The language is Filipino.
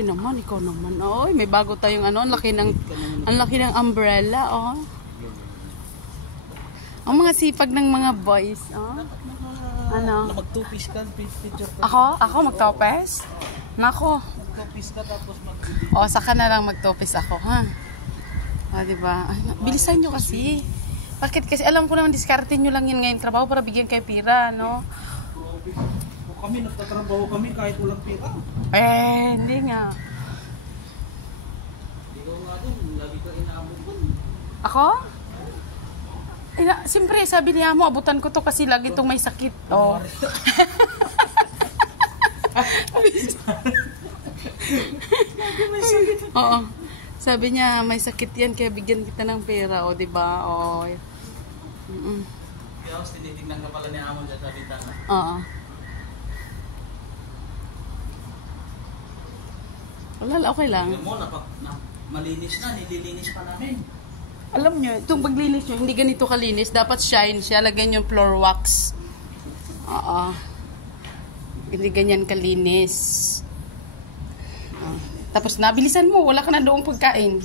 Naman, ikaw naman. Oy, may bago tayong ano, ang laki ng umbrella, oh. Ang mga sipag ng mga boys, oh. Ano? Mag-two-piece ka, picture ka. Ako mag-topes? Nako. Mag-two-piece ka tapos O, saka na lang mag-topes ako, ha? Diba? Ay, bilisan nyo kasi. Bakit? Kasi alam ko naman, diskartin nyo lang yun ngayong trabaho para bigyan kayo pira, no? Kami, nagtatrabaho kami kahit walang pira. Hindi nga. Ikaw nga din, lagi ka inaabot ko. Ako? Siyempre, sabi niya mo, abutan ko to kasi lagi itong may sakit. Oh. Oo. Sabi niya, may sakit yan, kaya bigyan kita ng pera, o, diba? O. Kaya tinitignan ka pala ni Amon dyan sa bintana. Oo. Wala, okay lang. Tignan mo, malinis na, nililinis pa namin. Alam nyo, itong paglinis nyo, hindi ganito kalinis. Dapat shine siya. Lagyan yung floor wax. Oo. Hindi ganyan kalinis. Tapos nabilisan mo, wala ka na doong pagkain.